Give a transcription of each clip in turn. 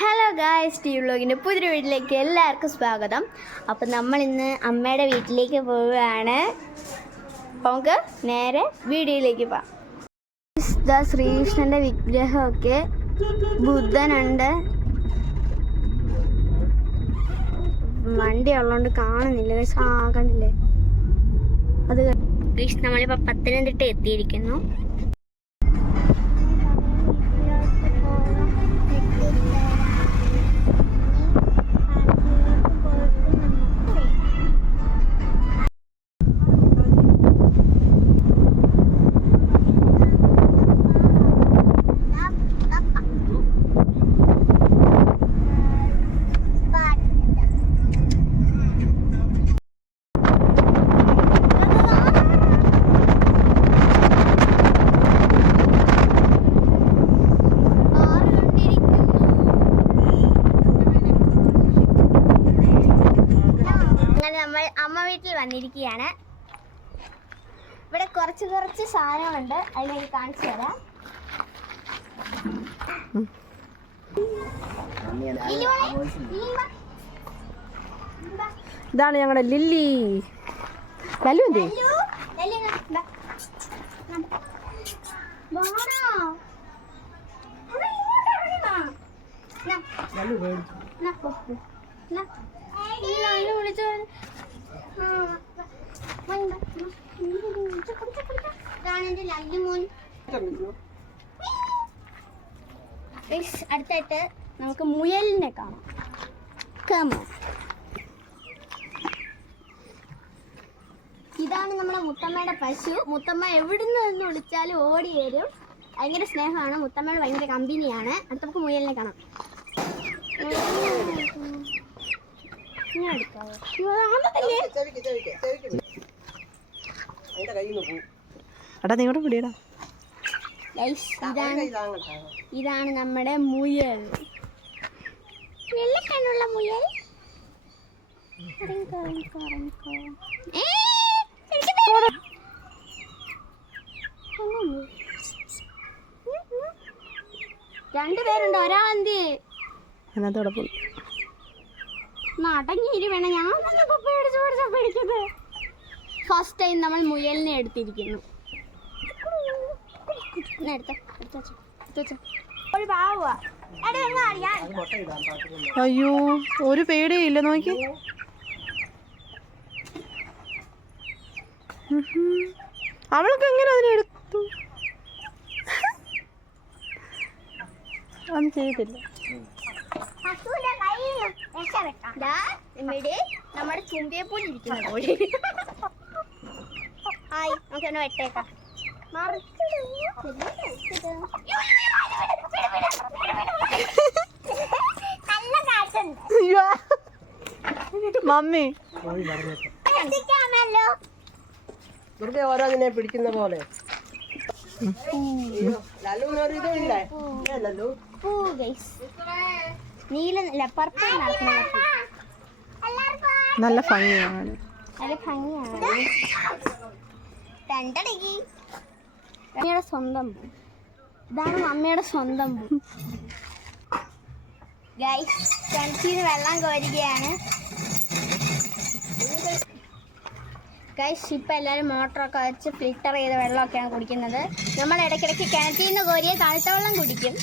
Hello guys T വ്ളോഗിന്റെ പുതിയൊരു വീട്ടിലേക്ക് എല്ലാവർക്കും സ്വാഗതം. അപ്പം നമ്മൾ ഇന്ന് അമ്മയുടെ വീട്ടിലേക്ക് പോവുകയാണ്. അപ്പോൾ നമുക്ക് നേരെ വീഡിയോയിലേക്ക് പോവാം. ദാ ശ്രീകൃഷ്ണന്റെ വിഗ്രഹമൊക്കെ ബുദ്ധനുണ്ട്. വണ്ടി ഉള്ളതുകൊണ്ട് കാണുന്നില്ല. പക്ഷെ ആ അത് കൃഷ്ണമണി നമ്മളിപ്പോൾ പത്തനംതിട്ട എത്തിയിരിക്കുന്നു. വന്നിരിക്കുകയാണ്. ഇവിടെ കുറച്ച് കുറച്ച് സാധനങ്ങളുണ്ട്. അതിലേക്ക് കാണിച്ചു തരാം. ഇതാണ് ഞങ്ങളുടെ ലില്ലി. ലല്ലു എന്തേ? ലല്ലു, വിളിച്ച്? അടുത്തായിട്ട് നമുക്ക് മുയലിനെ കാണാം. ഇതാണ് നമ്മുടെ മുത്തമ്മയുടെ പശു. മുത്തമ്മ എവിടുന്ന് നിന്ന് വിളിച്ചാലും ഓടി വരും. ഭയങ്കര സ്നേഹമാണ്. മുത്തമ്മയുടെ ഭയങ്കര കമ്പനിയാണ് അടുത്ത നമുക്ക് മുയലിനെ കാണാം. എടുക്കാവോ? എടാ നീ ഇവിടെ പിടിയടാ. ഇതാണ് ഇതാണ് നമ്മുടെ മുയൽ. വെള്ളക്കണ്ണുള്ള മുയൽ. എന്നാ. രണ്ടുപേരുണ്ട്. ഒരാളെന്ത് അതിനകത്തോടെ പോയി നടങ്ങിയിരി വേണം. ഞാൻ തന്നെ പേടിച്ച് പേടിച്ചാ ഫസ്റ്റ് ടൈം നമ്മൾ മുയലിനെ എടുത്തിരിക്കുന്നു. അയ്യോ ഒരു പേടിയില്ല നോക്കി. അവൾക്ക് എങ്ങനെ അതിനെ എടുത്തു? ഒന്നും ചെയ്തില്ല പശുവിന്റെ കയ്യിൽ നിന്ന് രക്ഷപ്പെട്ടാ. ദാ ഇവിടെ നമ്മുടെ ചുമ്പിയെ പോലെ ഇരിക്കുന്ന. കോഴി ഹായ് നമുക്ക് എന്നെ വെട്ടേക്കാം. നല്ല കാറ്റുണ്ട്. അയ്യോ. മമ്മി. വെറുതെ ഓരോന്നിനെ പിടിക്കുന്ന പോലെ. ലല്ലു എന്നൊരു ഇതും ഇല്ലേ? ലല്ലു നീല പർപ്പിൾ. നല്ല ഭംഗിയാണ്. നല്ല ഭംഗിയാണ്. രണ്ടടിക്ക്. മമ്മിയുടെ സ്വന്തം പൂ. ഇതാണ് മമ്മിയുടെ സ്വന്തം പൂ. ഗൈസ് വെള്ളം കോരുകയാണ്. ഗൈസ് ഇപ്പം എല്ലാവരും മോട്ടറൊക്കെ വെച്ച് ഫിൽട്ടർ ചെയ്ത വെള്ളമൊക്കെയാണ് കുടിക്കുന്നത്. നമ്മൾ ഇടയ്ക്കിടയ്ക്ക് കിണറ്റിൽ നിന്ന് കോരിയ തണുത്ത വെള്ളം കുടിക്കും.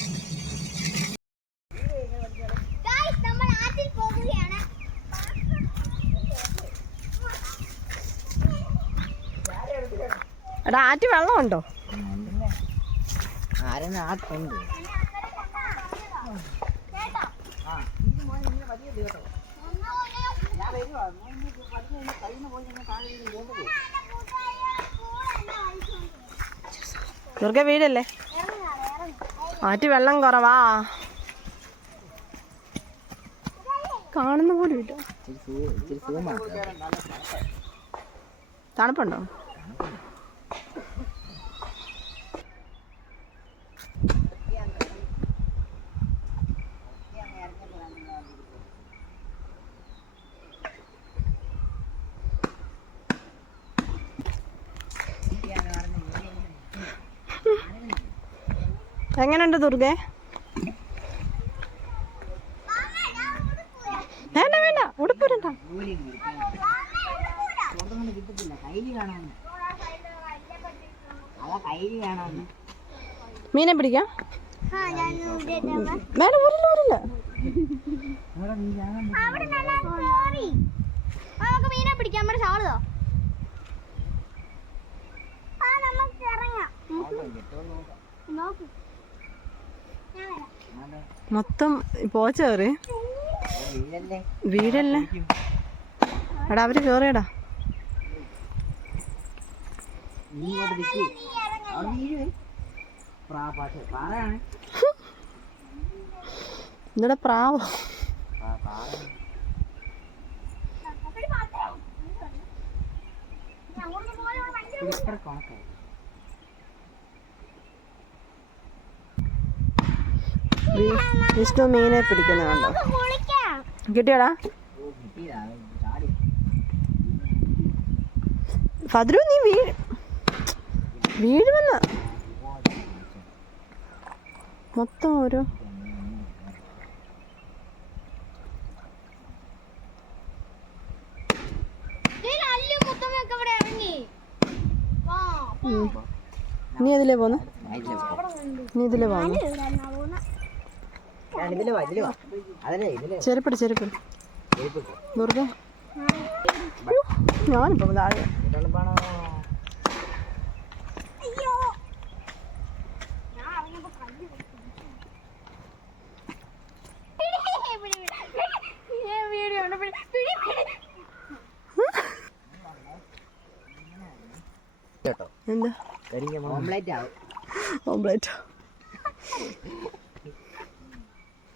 എടാ ആറ്റി വെള്ളമുണ്ടോ ദുർഗ വീടല്ലേ? ആറ്റി വെള്ളം കുറവാ. കാണുന്ന പോലും ഇല്ല. തണുപ്പുണ്ടോ? എങ്ങനെയുണ്ട് ദുർഗേ? കേട്ടോ മീനെ പിടിക്കാം. ആ ഞാൻ ഇവിടെ ഇടാം. വേണ്ട ഊരില്ല ഊരില്ല. നമുക്ക് മീനെ പിടിക്കാം. നമ്മുടെ ഷാളോ നമുക്ക് ഇറങ്ങാം. നോക്ക്. മൊത്തം പോച്ച വീടല്ലേ? എടാ അവർ കേറിയടാ. എന്നിടെ പ്രാവോ? ഒരു പാത്രം. ഞാൻ അങ്ങോട്ട് പോയാ ഭയങ്കര വി- വിഷ്ണു മീനെ പിടിക്കുന്ന കണ്ടോ കിട്ടിയടാ. ഫദ്രു നീ വീ വീഴുമെന്ന്. മൊത്തം ഓരോ. നീ അതിലേ പോന്ന്. നീ ഇതിലേ പോന്നു. ചെരുപ്പിട് ചെരുപ്പ് വെറുതെ ഞാനിപ്പോ താഴെ എന്താ? ഓംലേറ്റ് ആവും ഓംപ്ലേറ്റ്.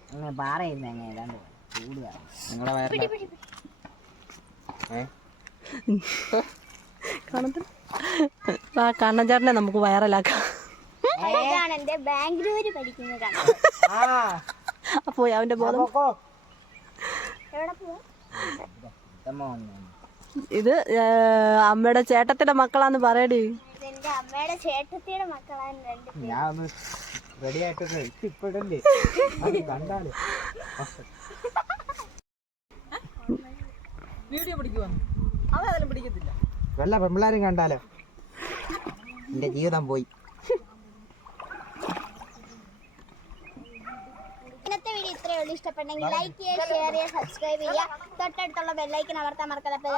അങ്ങനെ പാറയുന്ന അങ്ങനെ ഏതാണ്ട്. കാണത്തില്ല ആ നമുക്ക് വൈറലാക്കാം ഇതാണ് എന്റെ ബാംഗ്ലൂര് പഠിക്കുന്നതാണ് പോയി അവന്റെ ബോധം. എവിടെ പോവാ? ഇത് അമ്മയുടെ ചേട്ടത്തിന്റെ മക്കളാന്ന് പറയടി. അമ്മയുടെ ചേട്ടത്തിയുടെ മക്കളാണ് രണ്ട് ഞാൻ ഒന്ന് റെഡി ആയിട്ടൊക്കെ ഇപ്പോഴല്ലേ അത് കണ്ടാൽ. വല്ല പെമ്പിള്ളാരും കണ്ടാലോ? എന്റെ ജീവിതം പോയി. ഇന്നത്തെ വീഡിയോ ഇത്രയേ ഉള്ളൂ. ഇഷ്ടപ്പെട്ടെങ്കിൽ ലൈക്ക് ചെയ്യുക ഷെയർ ചെയ്യുക സബ്സ്ക്രൈബ് ചെയ്യുക. തൊട്ടടുത്തുള്ള ബെല്ലൈക്കൻ അമർത്താൻ മറക്കാതെ ബൈ